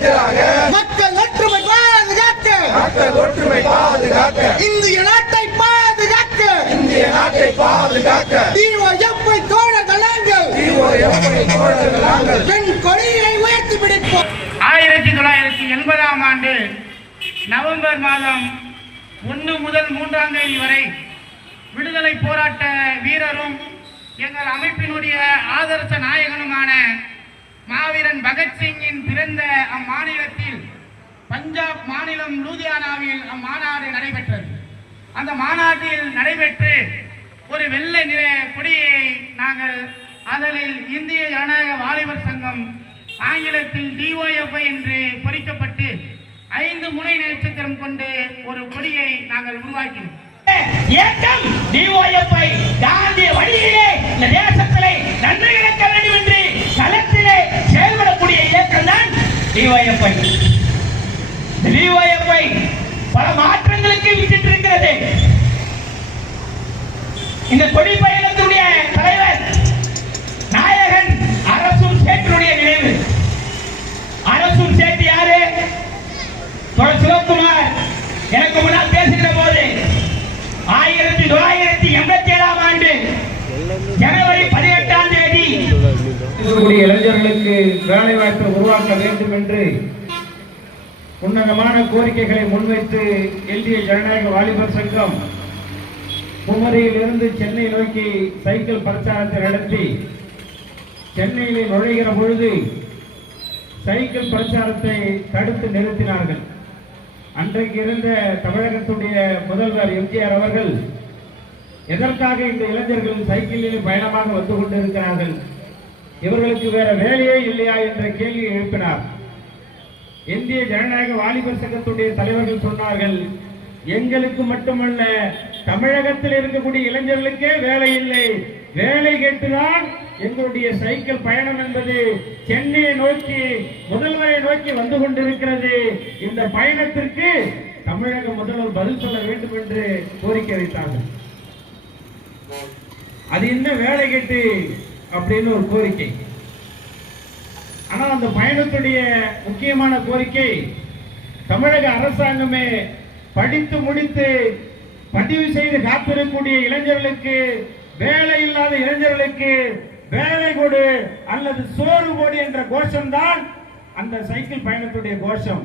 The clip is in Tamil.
எதிராக மக்கள் ஒற்றுமை பாதுகாக்க இந்திய நாட்டை பாதுகாக்க டிஒஎஃப்ஐ தோழர்கள் நாங்கள் பெண் கொடியை உயர்த்தி பிடிப்போம். 1980ஆம் ஆண்டு நவம்பர் மாதம் 1 முதல் 3ஆம் தேதி வரை விடுதலை போராட்ட வீரரும் எங்கள் அமைப்பினுடைய ஆதர்ச நாயகனுமான மாவீரன் பகத்சிங்கின் பிறந்த அம்மாநிலத்தில் பஞ்சாப் மாநிலம் லூதியானாவில் அம்மாநாடு நடைபெற்றது. அந்த மாநாட்டில் நடைபெற்று ஒரு வெள்ளை நிற கொடியை நாங்கள் அதனில் இந்திய ஜனநாயக வாலிபர் சங்கம் ஆங்கிலத்தில் டிஒஎஃப்ஐ என்று பொறிக்கப்பட்டு 5 முனை நட்சத்திரம் கொண்டு ஒரு கொடியை நாங்கள் உருவாக்கினோம். இயக்கம் டிஒஎஃப்ஐ காந்திய வழியிலே இந்த தேசத்திலே நன்றி இழக்க வேண்டும் என்று களத்திலே செயல்படக்கூடிய இயக்கம் தான் டிஒஎஃப்ஐ. டிஒஎஃப்ஐ பல மாற்றங்களுக்கு விட்டிருக்கிறது. இந்த கொடி பயணத்துடைய தலைவர் நாயகன் அரசும் சேட்டினுடைய நினைவு. அரசும் சேட்டு யாரு? சிவகுமார் எனக்கு முன்னால் பேசுகிற போது 1987ஆம் ஆண்டு ஜனவரி 18ஆம் தேதி இளைஞர்களுக்கு வேலை வாய்ப்பை உருவாக்க வேண்டும் என்று உன்னதமான கோரிக்கைகளை முன்வைத்து இந்திய ஜனநாயக வாலிபர் சங்கம் குமரியிலிருந்து சென்னை நோக்கி சைக்கிள் பிரச்சாரத்தை நடத்தி சென்னையிலே நுழைகிற பொழுது சைக்கிள் பிரச்சாரத்தை தடுத்து நிறுத்தினார்கள். அன்றைக்கு இருந்த தமிழகத்துடைய முதல்வர் எம்ஜிஆர் அவர்கள் எதற்காக இந்த இளைஞர்கள் சைக்கிளில் பயணமாக வந்து கொண்டிருக்கிறார்கள், இவர்களுக்கு வேற வேலையே இல்லையா என்ற கேள்வியை எழுப்பினார். இந்திய ஜனநாயக வாலிபர் சங்கத்துடைய தலைவர்கள் சொன்னார்கள், எங்களுக்கு மட்டுமல்ல தமிழகத்தில் இருக்கக்கூடிய இளைஞர்களுக்கே வேலை இல்லை, வேலை கேட்டுதான் எங்களுடைய சைக்கிள் பயணம் என்பது சென்னையை நோக்கி முதல்வரை நோக்கி வந்து கொண்டிருக்கிறது. இந்த பயணத்திற்கு தமிழக முதல்வர் பதில் சொல்ல வேண்டும் என்று கோரிக்கை வைத்தார்கள். அது என்ன வேலை கேட்டு அப்படின்னு ஒரு கோரிக்கை. ஆனால் அந்த பயணத்துடைய முக்கியமான கோரிக்கை தமிழக அரசாங்கமே படித்து முடித்து பதிவு செய்து காத்திருக்கக்கூடிய இளைஞர்களுக்கு, வேலை இல்லாத இளைஞர்களுக்கு வேலை கொடு அல்லது சோறு போடு என்ற கோஷம்தான் அந்த சைக்கிள் பயணத்துடைய கோஷம்.